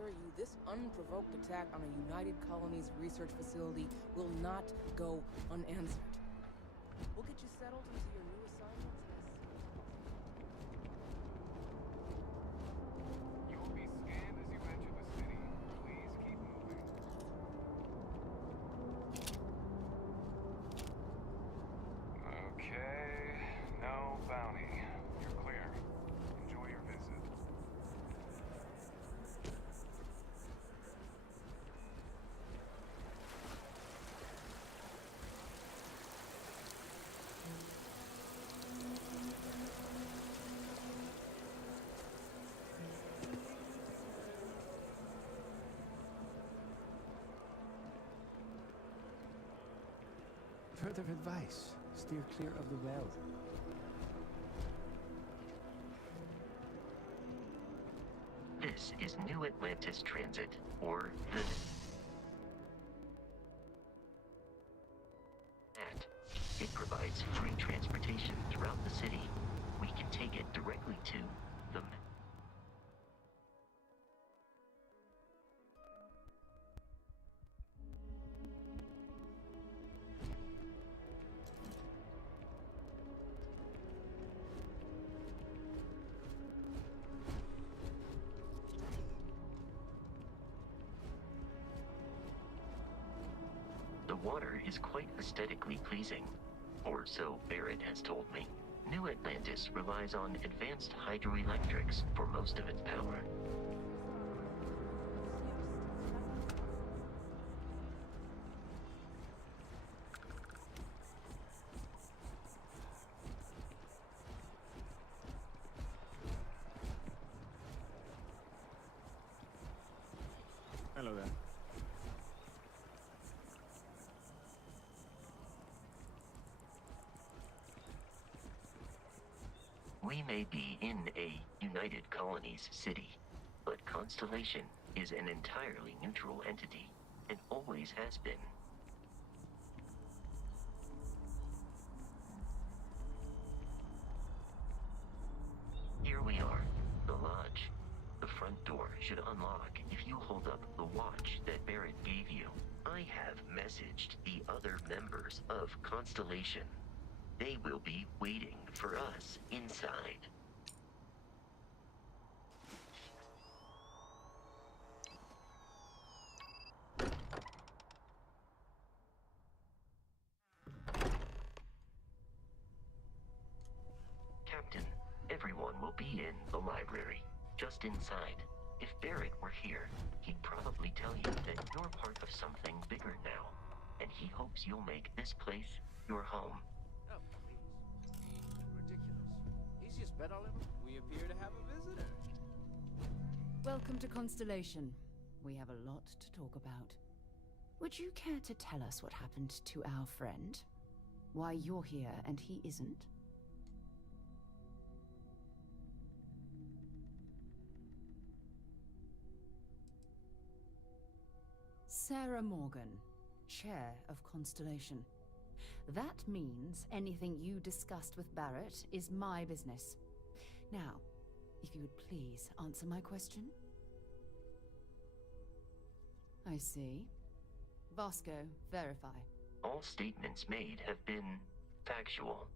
assure you this unprovoked attack on a United Colonies research facility will not go unanswered. We'll get you settled into your new assignments. You will be scanned as you enter the city. Please keep moving. Okay, no bounty. You're clear. Enjoy your visit. Further advice, steer clear of the well. This is New Atlantis Transit, or the NAT. It provides free transportation throughout the city. We can take it directly to the The water is quite aesthetically pleasing, or so Barrett has told me. New Atlantis relies on advanced hydroelectrics for most of its power. Hello there. We may be in a United Colonies city, but Constellation is an entirely neutral entity, and always has been. Here we are, the lodge. The front door should unlock if you hold up the watch that Barrett gave you. I have messaged the other members of Constellation. They will be waiting for us inside. Captain, everyone will be in the library, just inside. If Barrett were here, he'd probably tell you that you're part of something bigger now, and he hopes you'll make this place your home. Oh, please. Ridiculous. Easiest bet I'll ever... We appear to have a visitor. Welcome to Constellation. We have a lot to talk about. Would you care to tell us what happened to our friend? Why you're here and he isn't? Sarah Morgan, Chair of Constellation. That means anything you discussed with Barrett is my business. Now, if you would please answer my question. I see. Vasco, verify. All statements made have been factual.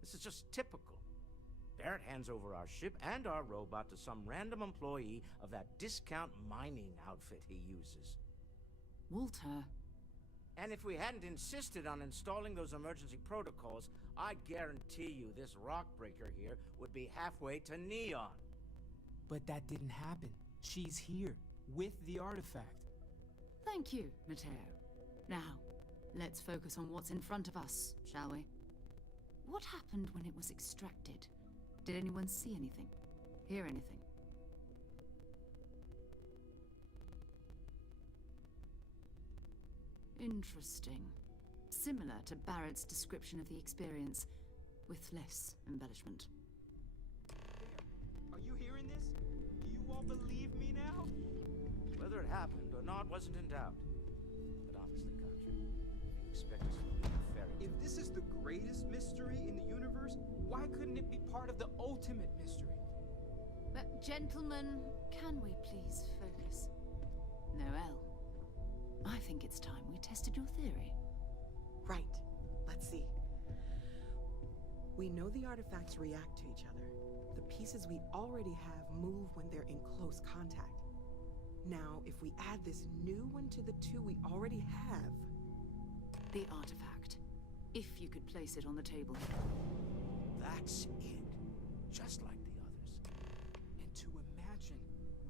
This is just typical. Barrett hands over our ship and our robot to some random employee of that discount mining outfit he uses. Walter. And if we hadn't insisted on installing those emergency protocols, I guarantee you this rock breaker here would be halfway to Neon. But that didn't happen. She's here, with the artifact. Thank you, Matteo. Now, let's focus on what's in front of us, shall we? What happened when it was extracted? Did anyone see anything? Hear anything? Interesting. Similar to Barrett's description of the experience, with less embellishment. Are you hearing this? Do you all believe me now? Whether it happened or not wasn't in doubt. But honestly, Country, if you expect us to believe in fairy tales... If this is the greatest mystery in the universe, why couldn't it be part of the ultimate mystery? But gentlemen, can we please focus? Noel, I think it's time we tested your theory. Right. Let's see. We know the artifacts react to each other. The pieces we already have move when they're in close contact. Now, if we add this new one to the two we already have... The artifact. If you could place it on the table. That's it. Just like the others. And to imagine,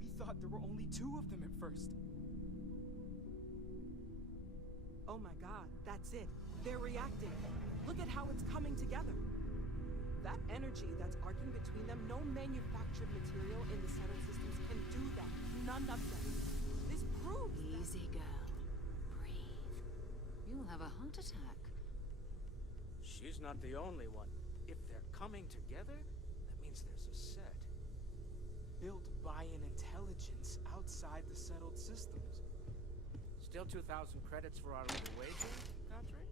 we thought there were only 2 of them at first. Oh my god, that's it. They're reacting. Look at how it's coming together. That energy that's arcing between them, no manufactured material in the settled systems can do that. None of them. This proves that... Easy, girl. Breathe. You'll have a heart attack. She's not the only one. If they're coming together, that means there's a set. Built by an intelligence outside the settled systems. Still 2,000 credits for our little wager, Country?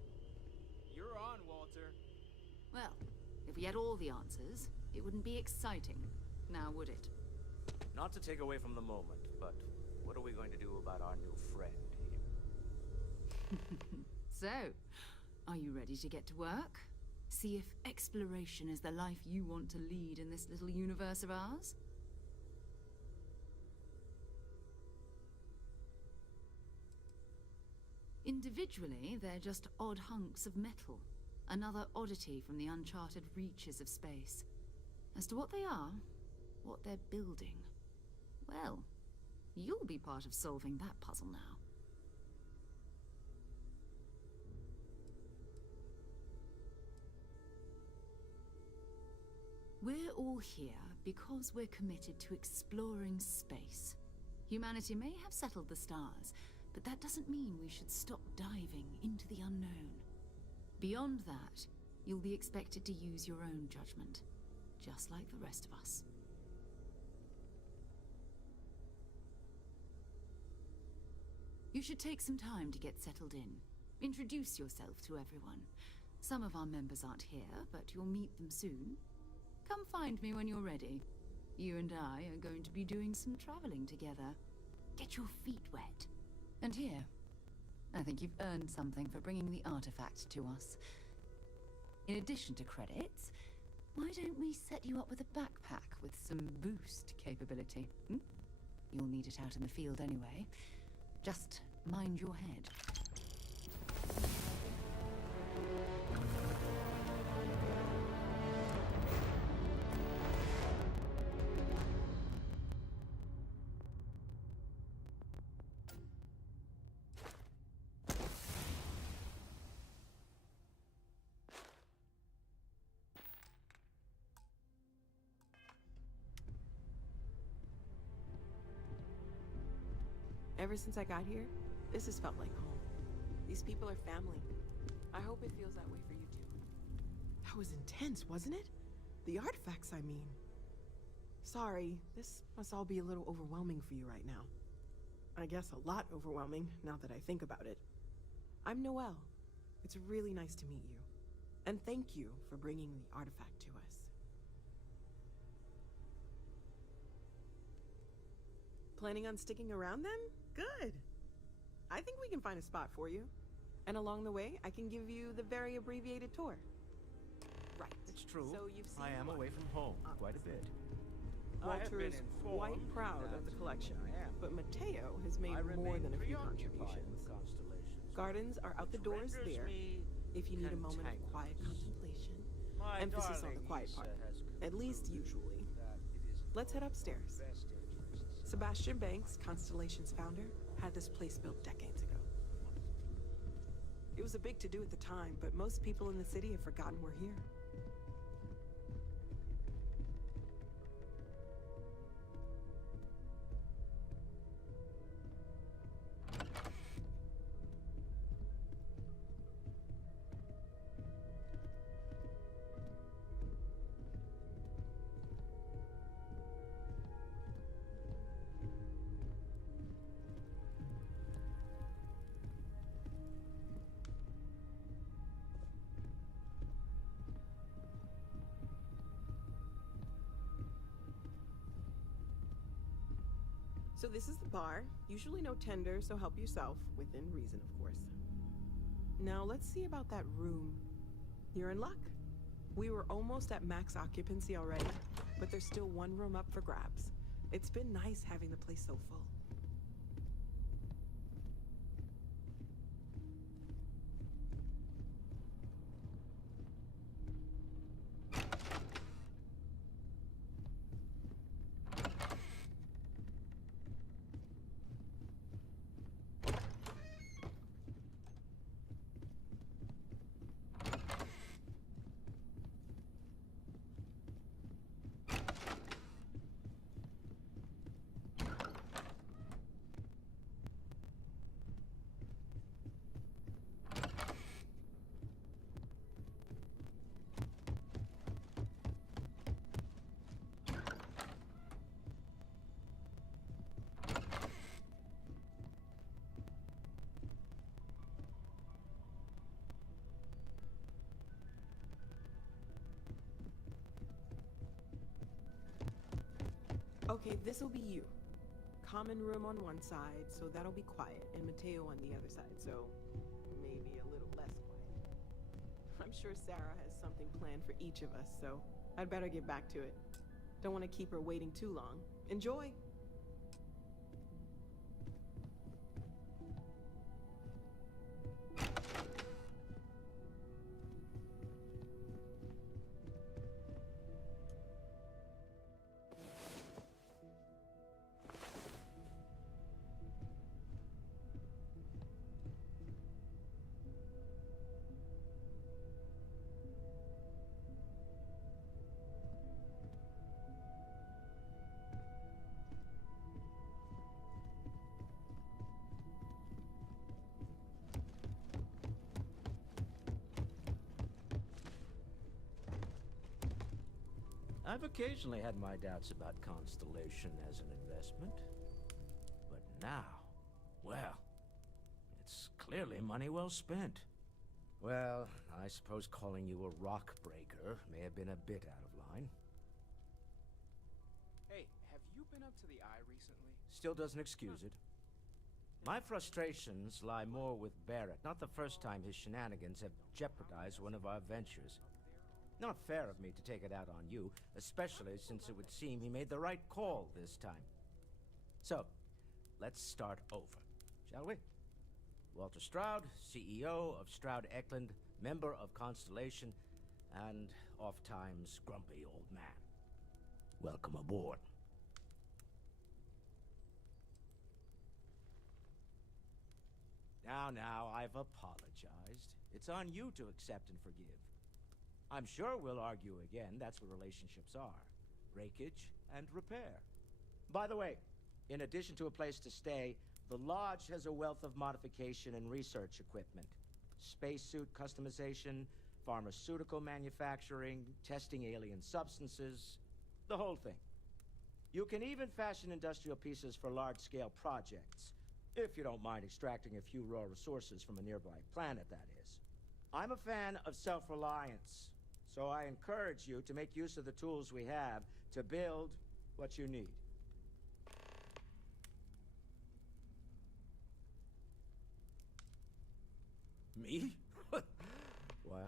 You're on, Walter. Well, if we had all the answers, it wouldn't be exciting, now would it? Not to take away from the moment, but what are we going to do about our new friend here? So, are you ready to get to work? See if exploration is the life you want to lead in this little universe of ours? Individually, they're just odd hunks of metal. Another oddity from the uncharted reaches of space. As to what they are, what they're building, well, you'll be part of solving that puzzle now. We're all here because we're committed to exploring space. Humanity may have settled the stars, but that doesn't mean we should stop diving into the unknown. Beyond that, you'll be expected to use your own judgment, just like the rest of us. You should take some time to get settled in. Introduce yourself to everyone. Some of our members aren't here, but you'll meet them soon. Come find me when you're ready. You and I are going to be doing some traveling together. Get your feet wet. And here, I think you've earned something for bringing the artifact to us. In addition to credits, why don't we set you up with a backpack with some boost capability? You'll need it out in the field anyway. Just mind your head. Ever since I got here, this has felt like home. These people are family. I hope it feels that way for you too. That was intense, wasn't it? The artifacts, I mean. Sorry, this must all be a little overwhelming for you right now. I guess a lot overwhelming, now that I think about it. I'm Noelle. It's really nice to meet you. And thank you for bringing the artifact to us. Planning on sticking around then? Good. I think we can find a spot for you. And along the way, I can give you the very abbreviated tour. Right. It's true. So you've seen I am away from home quite a bit. Walter is quite proud of the collection, but Mateo has made more than a few contributions. Gardens are out the doors there, if you need a moment of quiet contemplation. Emphasis on the quiet part, at least usually. Let's head upstairs. Sebastian Banks, Constellation's founder, had this place built decades ago. It was a big to-do at the time, but most people in the city have forgotten we're here. So this is the bar. Usually no tender, so help yourself, within reason, of course. Now let's see about that room. You're in luck. We were almost at max occupancy already, but there's still one room up for grabs. It's been nice having the place so full. Okay, this'll be you. Common room on one side, so that'll be quiet, and Mateo on the other side, so maybe a little less quiet. I'm sure Sarah has something planned for each of us, so I'd better get back to it. Don't want to keep her waiting too long. Enjoy! I've occasionally had my doubts about Constellation as an investment. But now, well, it's clearly money well spent. Well, I suppose calling you a rock breaker may have been a bit out of line. Hey, have you been up to the eye recently? Still doesn't excuse it. My frustrations lie more with Barrett. Not the first time his shenanigans have jeopardized one of our ventures. Not fair of me to take it out on you, especially since it would seem he made the right call this time. So, let's start over, shall we? Walter Stroud, CEO of Stroud Eklund, member of Constellation, and oft-times grumpy old man. Welcome aboard. Now, I've apologized. It's on you to accept and forgive. I'm sure we'll argue again. That's what relationships are. Breakage and repair. By the way, in addition to a place to stay, the Lodge has a wealth of modification and research equipment. Spacesuit customization, pharmaceutical manufacturing, testing alien substances, the whole thing. You can even fashion industrial pieces for large-scale projects, if you don't mind extracting a few raw resources from a nearby planet, that is. I'm a fan of self-reliance. So I encourage you to make use of the tools we have to build what you need. Me? Why,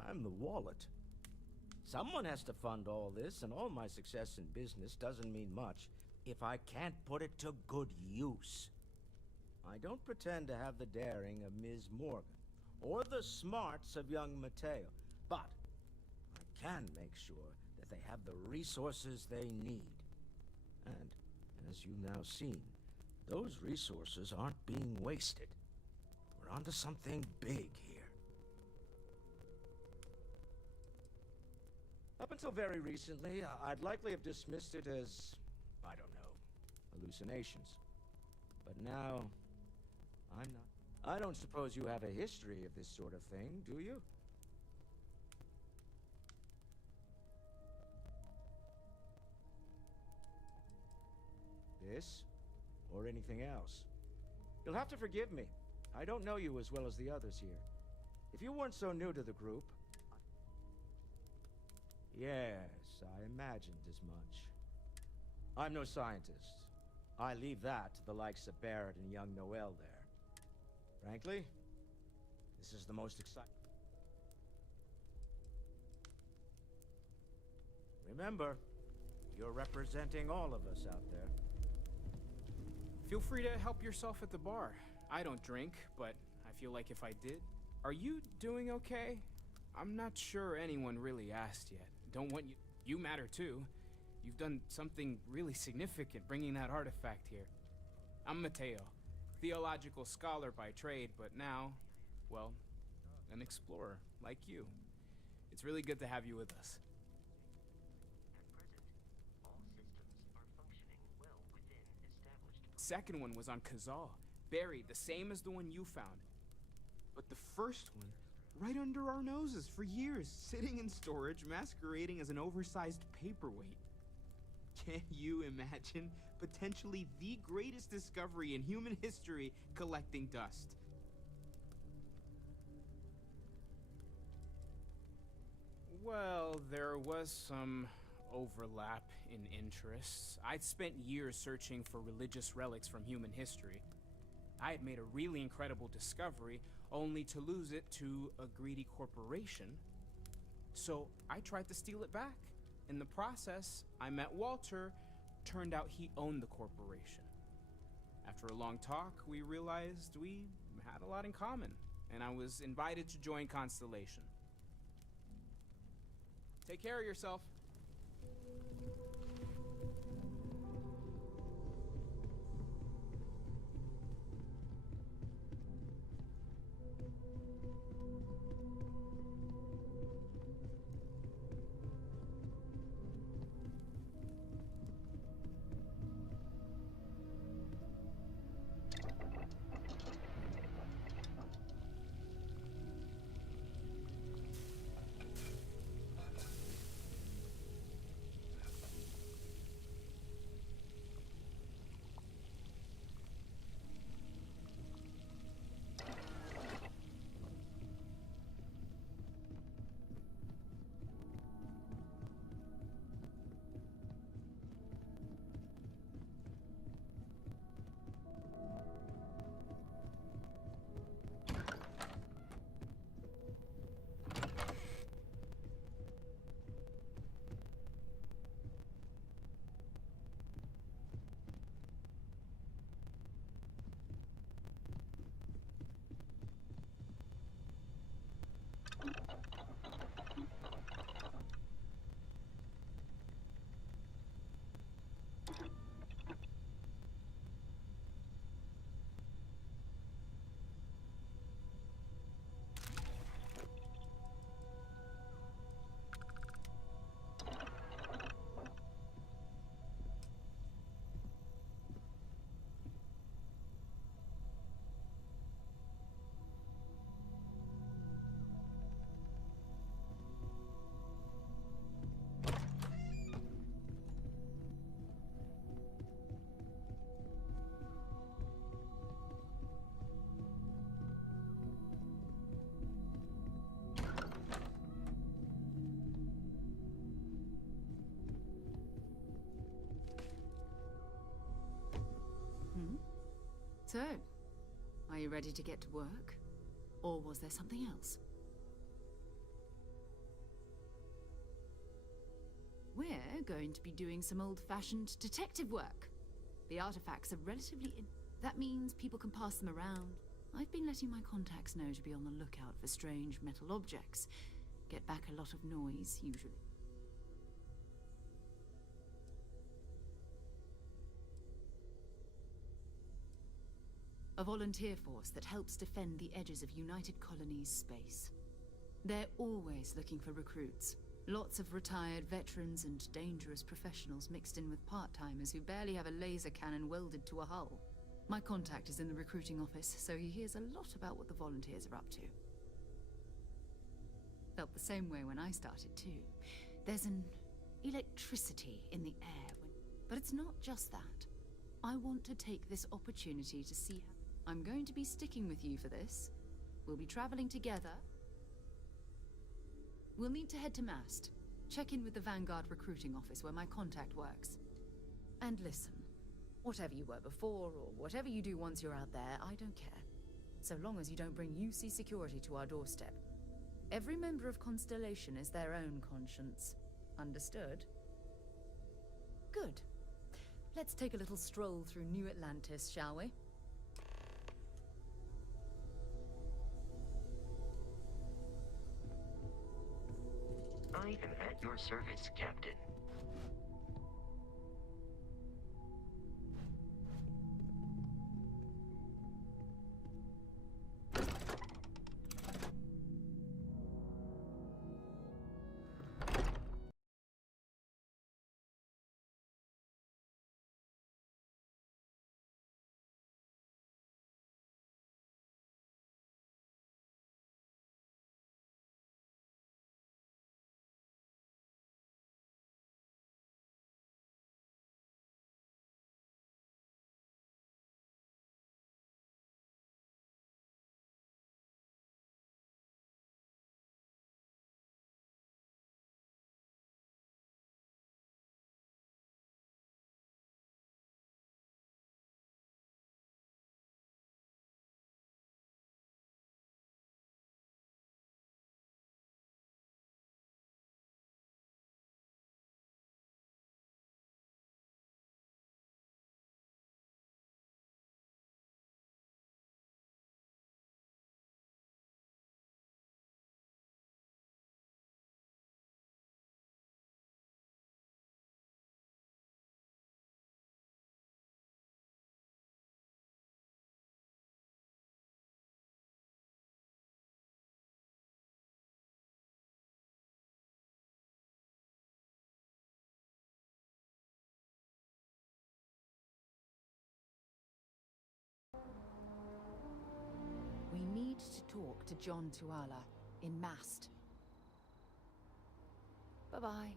I'm the wallet. Someone has to fund all this, and all my success in business doesn't mean much if I can't put it to good use. I don't pretend to have the daring of Ms. Morgan, or the smarts of young Mateo, but can make sure that they have the resources they need. And, as you've now seen, those resources aren't being wasted. We're onto something big here. Up until very recently, I'd likely have dismissed it as, I don't know, hallucinations. But now, I'm not. I don't suppose you have a history of this sort of thing, do you? This, or anything else. You'll have to forgive me. I don't know you as well as the others here. If you weren't so new to the group... Yes, I imagined as much. I'm no scientist. I leave that to the likes of Barrett and young Noel there. Frankly, this is the most exciting. Remember, you're representing all of us out there. Feel free to help yourself at the bar. I don't drink, but I feel like if I did. Are you doing okay? I'm not sure anyone really asked yet. Don't want you... You matter too. You've done something really significant bringing that artifact here. I'm Mateo, theological scholar by trade, but now, well, an explorer like you. It's really good to have you with us. At present, all systems are functioning well within established. Second one was on Kazal, buried the same as the one you found. But the first one, right under our noses for years, sitting in storage, masquerading as an oversized paperweight. Can you imagine potentially the greatest discovery in human history collecting dust? Well, there was some overlap in interests. I'd spent years searching for religious relics from human history. I had made a really incredible discovery, only to lose it to a greedy corporation. So I tried to steal it back. In the process, I met Walter. Turned out he owned the corporation. After a long talk, we realized we had a lot in common, and I was invited to join Constellation. Take care of yourself. So, are you ready to get to work? Or was there something else? We're going to be doing some old-fashioned detective work. The artifacts are relatively that means people can pass them around. I've been letting my contacts know to be on the lookout for strange metal objects. Get back a lot of noise, usually. A volunteer force that helps defend the edges of United Colonies space. They're always looking for recruits. Lots of retired veterans and dangerous professionals mixed in with part-timers who barely have a laser cannon welded to a hull. My contact is in the recruiting office, so he hears a lot about what the volunteers are up to. Felt the same way when I started too. There's an electricity in the air, but it's not just that. I want to take this opportunity to see how... I'm going to be sticking with you for this. We'll be traveling together. We'll need to head to Mast. Check in with the Vanguard recruiting office where my contact works. And listen, Whatever you were before, or whatever you do once you're out there, I don't care. So long as you don't bring UC security to our doorstep. Every member of Constellation is their own conscience. Understood? Good. Let's take a little stroll through New Atlantis, shall we? I am at your service, Captain. We need to talk to John Tuala in Mast. Bye-bye.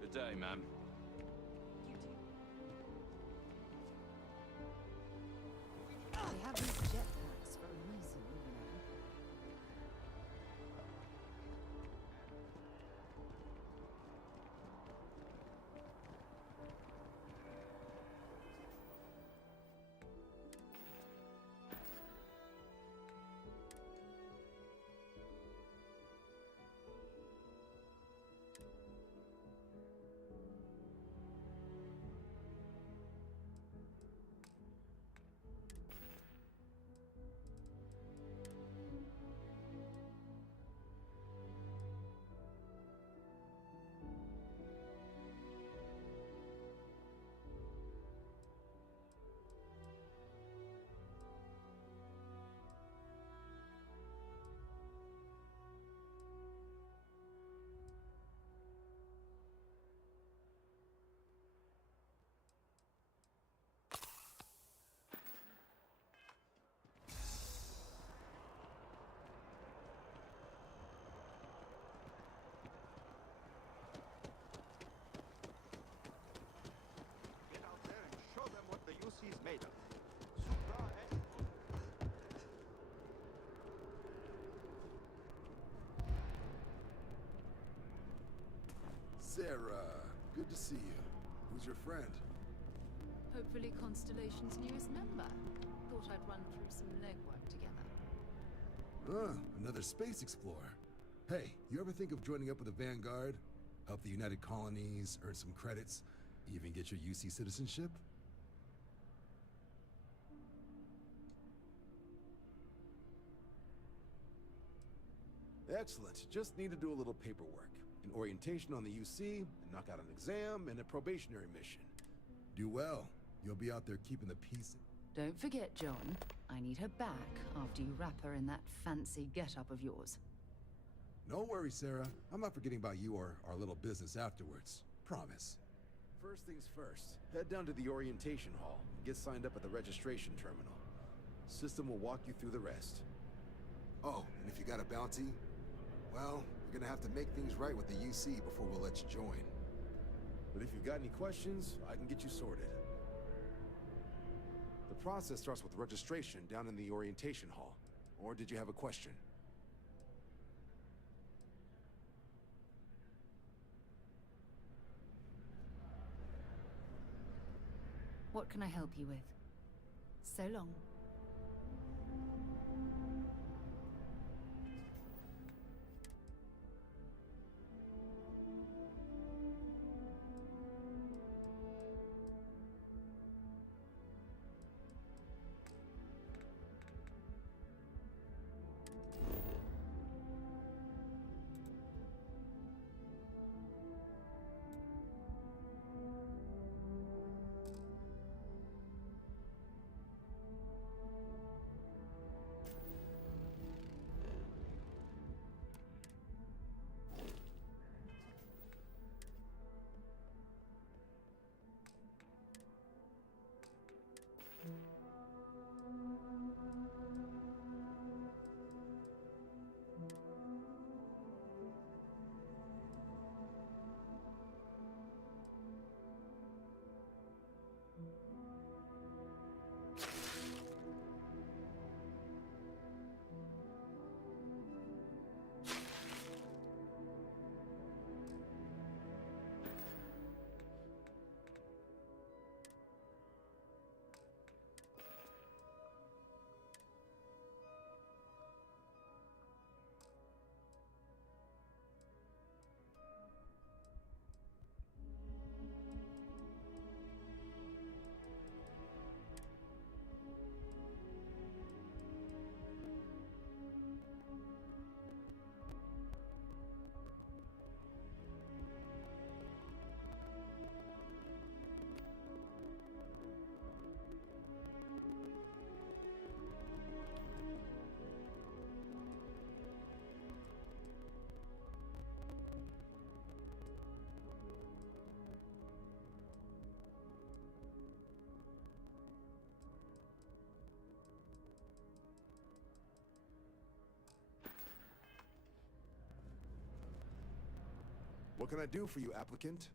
Good day, ma'am. They have these jetpacks for a reason, you know. Get out there and show them what the UC is made of. Supra and... Sarah, good to see you. Who's your friend? Hopefully Constellation's newest member. Thought I'd run through some legwork together. Another space explorer. Hey, you ever think of joining up with the Vanguard? Help the United Colonies, earn some credits, even get your UC citizenship? Excellent. Just need to do a little paperwork. an orientation on the UC, and knock out an exam, and a probationary mission. Do well. You'll be out there keeping the peace. Don't forget, John. I need her back after you wrap her in that fancy get-up of yours. No worries, Sarah. I'm not forgetting about you or our little business afterwards. Promise. First things first, head down to the orientation hall and get signed up at the registration terminal. System will walk you through the rest. Oh, and if you got a bounty, well, you're gonna have to make things right with the UC before we'll let you join. But if you've got any questions, I can get you sorted. The process starts with registration down in the orientation hall. Or did you have a question? What can I help you with? So long. What can I do for you, applicant?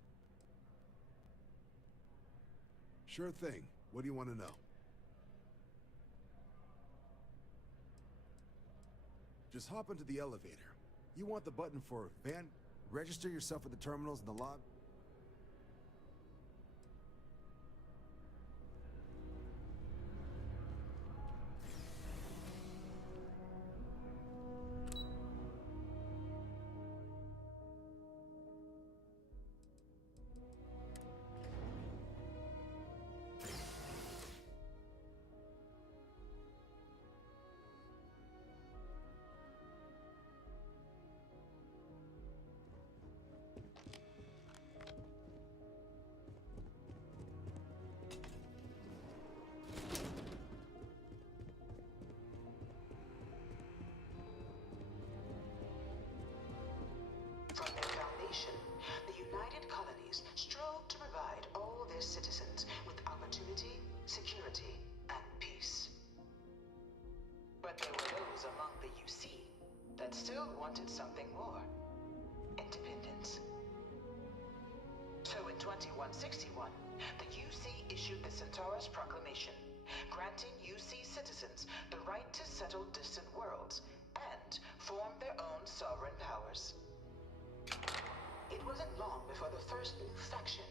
Sure thing. What do you want to know? Just hop into the elevator. You want the button for van? Register yourself at the terminals in the lobby. From their foundation, the United Colonies strove to provide all their citizens with opportunity, security, and peace. But there were those among the UC that still wanted something more. Independence. So in 2161, the UC issued the Centaurus Proclamation, granting UC citizens the right to settle distant worlds and form their own sovereign powers. It wasn't long before the first new faction.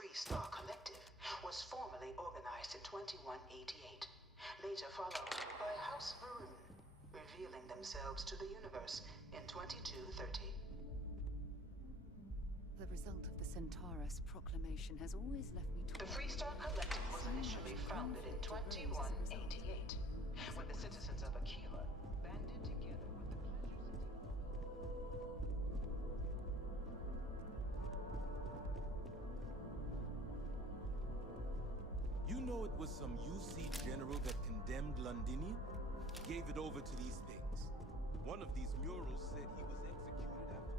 Free Star Collective was formally organized in 2188, later followed by House Varun, revealing themselves to the universe in 2230. The result of the Centaurus proclamation has always left me torn. The Free Star Collective was initially founded in 2188, when the citizens of Aquila banded together with the You know it was some UC general that condemned Londinium? Gave it over to these things. One of these murals said he was executed after...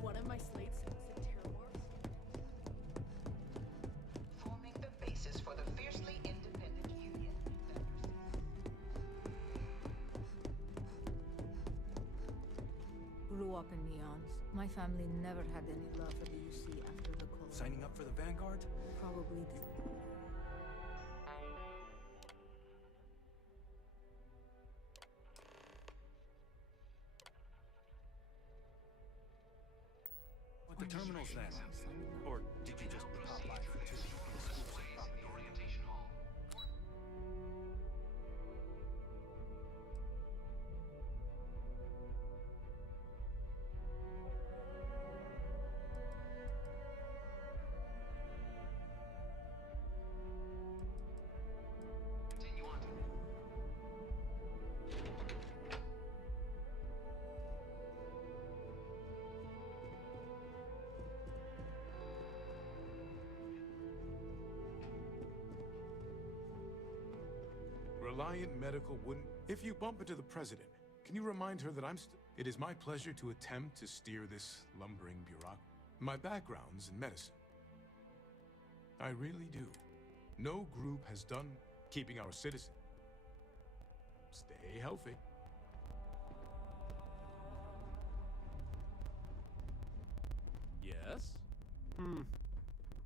One of my slates said Terror Wars. forming the basis for the fiercely independent union Grew up in neons. My family never had any love for the UC after the cold. Signing up for the Vanguard? Probably What the terminal's then? Or did you just pop by for two? Reliant Medical wouldn't... If you bump into the president, can you remind her that It is my pleasure to attempt to steer this lumbering bureaucracy. My background's in medicine. I really do. No group has done keeping our citizens. Stay healthy. Yes?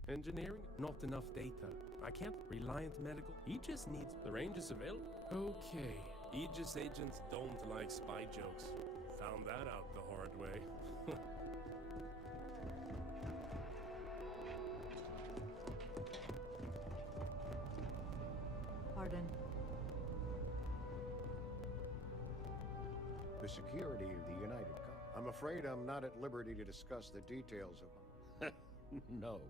Engineering? Not enough data. I can't. Reliant Medical? Aegis needs... The range is available? Okay. Aegis agents don't like spy jokes. Found that out the hard way. Pardon. The security of the United I'm afraid I'm not at liberty to discuss the details of... No.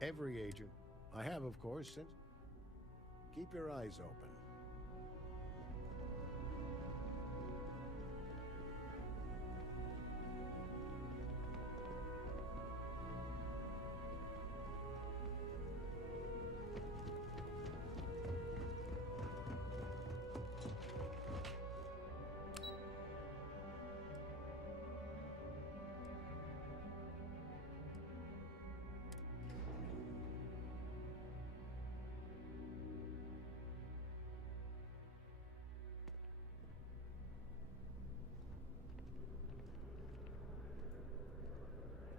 Every agent. I have, of course, since... Keep your eyes open.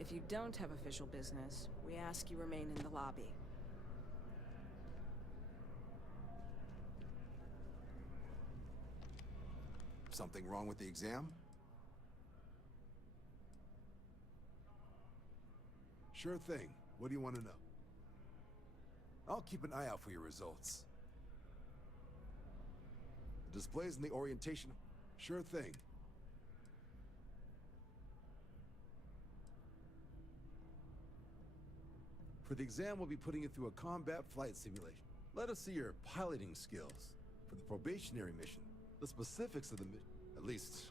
If you don't have official business, we ask you remain in the lobby. Something wrong with the exam? Sure thing. What do you want to know? I'll keep an eye out for your results. The displays in the orientation? Sure thing. For the exam, we'll be putting you through a combat flight simulation. Let us see your piloting skills. For the probationary mission, the specifics of the mission, at least,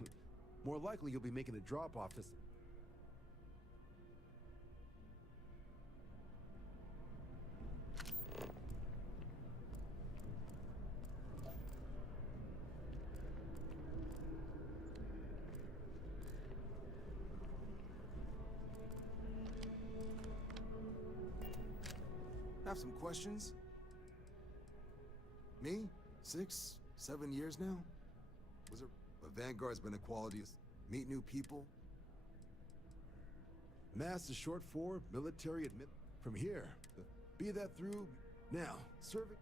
more likely you'll be making a drop-off to... Have some questions? Me? 6, 7 years now? The Vanguard's been a quality. Meet new people. Mass is short for military admit. From here, be that through. Now, serving.